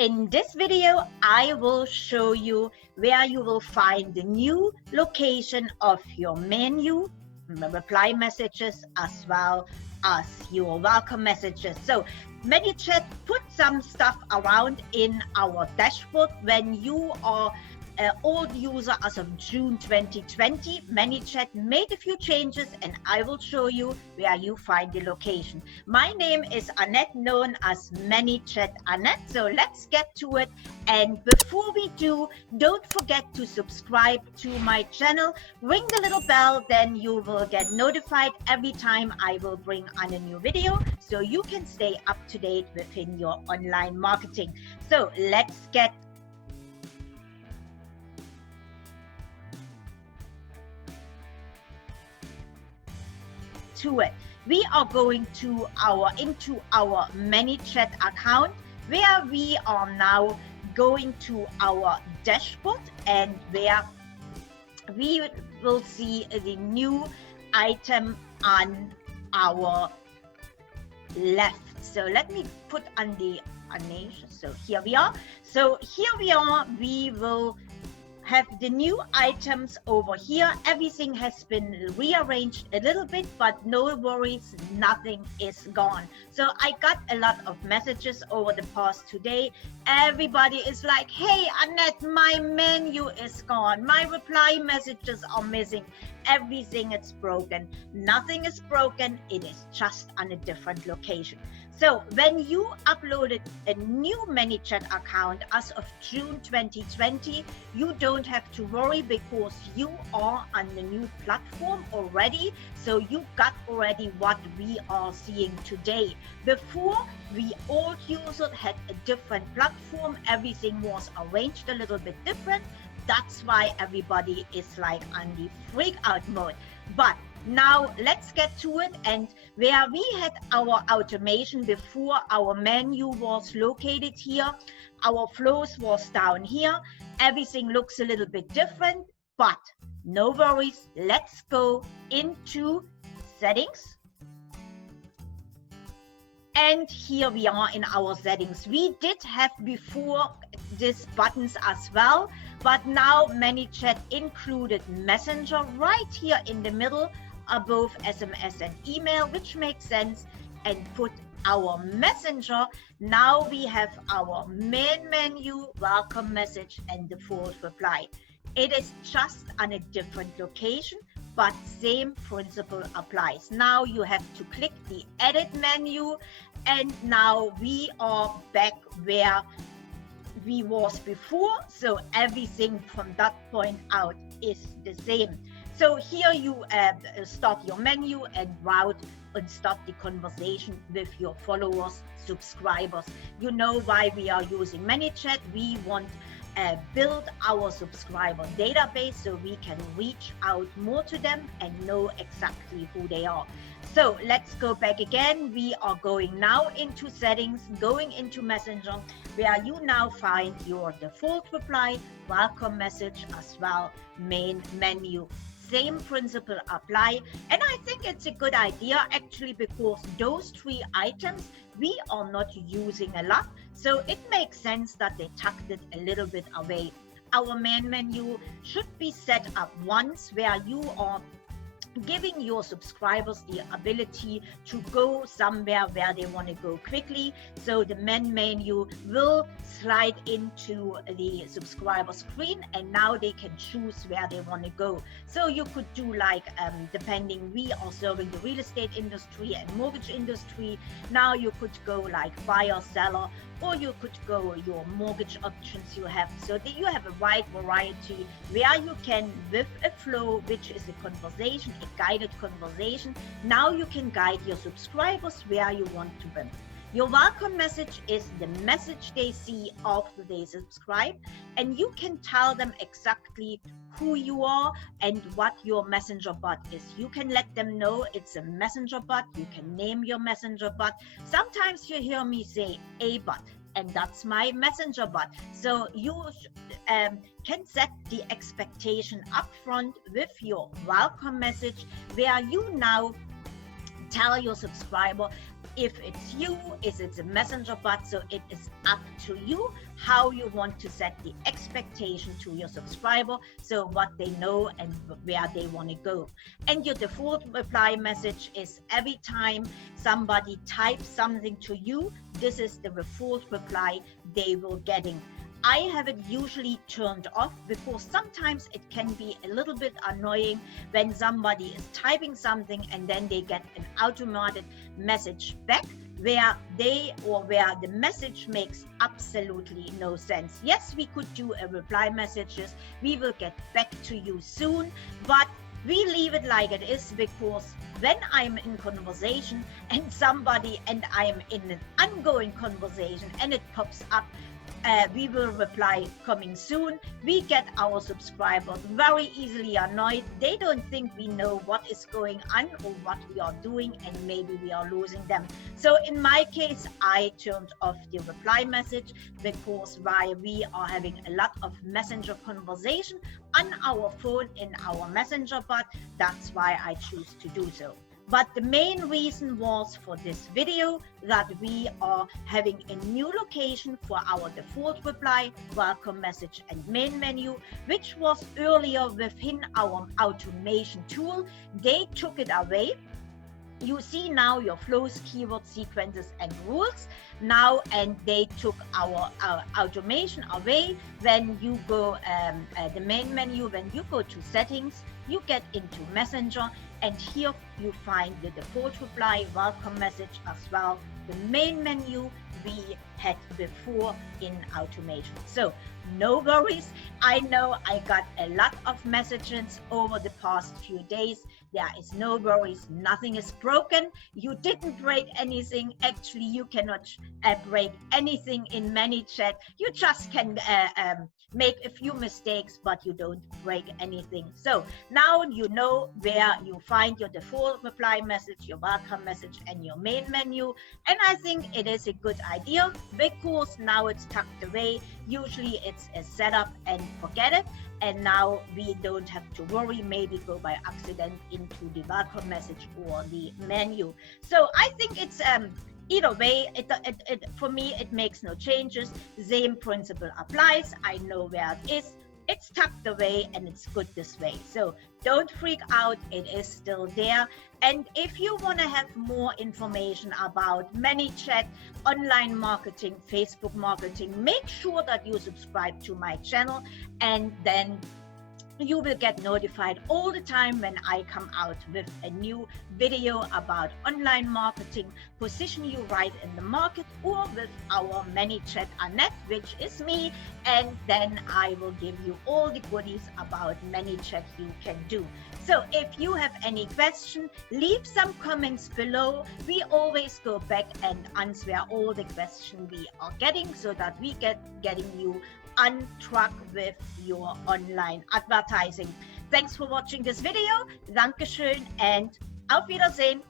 In this video, I will show you where you will find the new location of your menu, reply messages, as well as your welcome messages. So Manychat put some stuff around in our dashboard. When you are an old user as of June 2020, Manychat made a few changes, and I will show you where you find the location. My name is Annette, known as Manychat Annette. So let's get to it. And before we do, don't forget to subscribe to my channel. Ring the little bell, then you will get notified every time I will bring on a new video, so you can stay up to date within your online marketing. So let's get to it. We are going to into our Manychat account, where we are now going to our dashboard, and where we will see the new item on our left. So let me put on the animation. So here we are. So here we are. We will have the new items over here. Everything has been rearranged a little bit, but no worries, nothing is gone. So I got a lot of messages over the past 2 days. Everybody is like, hey Annette, my menu is gone, my reply messages are missing, everything is broken. Nothing is broken, it is just on a different location. So when you uploaded a new Manychat account as of June 2020, you don't have to worry, because you are on the new platform already. So you got already what we are seeing today. Before, we all users had a different platform. Everything was arranged a little bit different. That's why everybody is like on the freak out mode. But now let's get to it. And where we had our automation before, our menu was located here, our flows was down here. Everything looks a little bit different, but no worries. Let's go into settings. And here we are in our settings. We did have before these buttons as well, but now Manychat included Messenger right here in the middle, above SMS and email, which makes sense, and put our Messenger. Now we have our main menu, welcome message, and default reply. It is just on a different location, but same principle applies. Now you have to click the edit menu, and now we are back where we was before. So everything from that point out is the same. So here you start your menu and route and start the conversation with your followers, subscribers. You know why we are using Manychat. We want build our subscriber database so we can reach out more to them and know exactly who they are. So let's go back again. We are going now into settings, going into Messenger, where you now find your default reply, welcome message, as well main menu. Same principle apply. And I think it's a good idea actually, because those three items we are not using a lot. So it makes sense that they tucked it a little bit away. Our main menu should be set up once, where you are giving your subscribers the ability to go somewhere where they want to go quickly. So the main menu will slide into the subscriber screen, and now they can choose where they want to go. So you could do like, depending, we are serving the real estate industry and mortgage industry. Now you could go like buyer, seller, or you could go your mortgage options you have. So that you have a wide variety where you can, with a flow, which is a conversation, a guided conversation, now you can guide your subscribers where you want to them. Your welcome message is the message they see after they subscribe, and you can tell them exactly who you are and what your messenger bot is. You can let them know it's a messenger bot. You can name your messenger bot. Sometimes you hear me say a bot, and that's my messenger bot. So you can set the expectation up front with your welcome message, where you now tell your subscriber if it's you, is it a messenger bot? So it is up to you how you want to set the expectation to your subscriber, so what they know and where they want to go. And your default reply message is every time somebody types something to you, this is the default reply they will getting. I have it usually turned off because sometimes it can be a little bit annoying when somebody is typing something and then they get an automated message back where the message makes absolutely no sense. Yes, we could do a reply messages, we will get back to you soon, but we leave it like it is, because when I'm in conversation and I'm in an ongoing conversation and it pops up, we will reply coming soon. We get our subscribers very easily annoyed. They don't think we know what is going on or what we are doing, and maybe we are losing them. So in my case, I turned off the reply message because while we are having a lot of messenger conversation on our phone in our messenger bot, that's why I choose to do so. But the main reason was for this video that we are having a new location for our default reply, welcome message and main menu, which was earlier within our automation tool. They took it away. You see now your flows, keyword sequences and rules now, and they took our automation away. When you go the main menu, when you go to settings, you get into messenger, and here you find the default reply, welcome message as well, the main menu we had before in automation. So no worries. I know I got a lot of messages over the past few days. There is no worries, nothing is broken. You didn't break anything. Actually, you cannot break anything in Manychat. You just can make a few mistakes, but you don't break anything. So now you know where you find your default reply message, your welcome message and your main menu. And I think it is a good idea because now it's tucked away. Usually it's a setup and forget it. And now we don't have to worry, maybe go by accident into the welcome message or the menu. So I think it's either way, for me, it makes no changes. Same principle applies. I know where it is. It's tucked away and it's good this way. So don't freak out. It is still there. And if you want to have more information about Manychat, online marketing, Facebook marketing, make sure that you subscribe to my channel, and then you will get notified all the time when I come out with a new video about online marketing, position you right in the market, or with our Manychat Annette, which is me, and then I will give you all the goodies about Manychat you can do. So if you have any question, leave some comments below. We always go back and answer all the questions we are getting, so that we getting you on track with your online advertising. Thanks for watching this video. Dankeschön and auf Wiedersehen.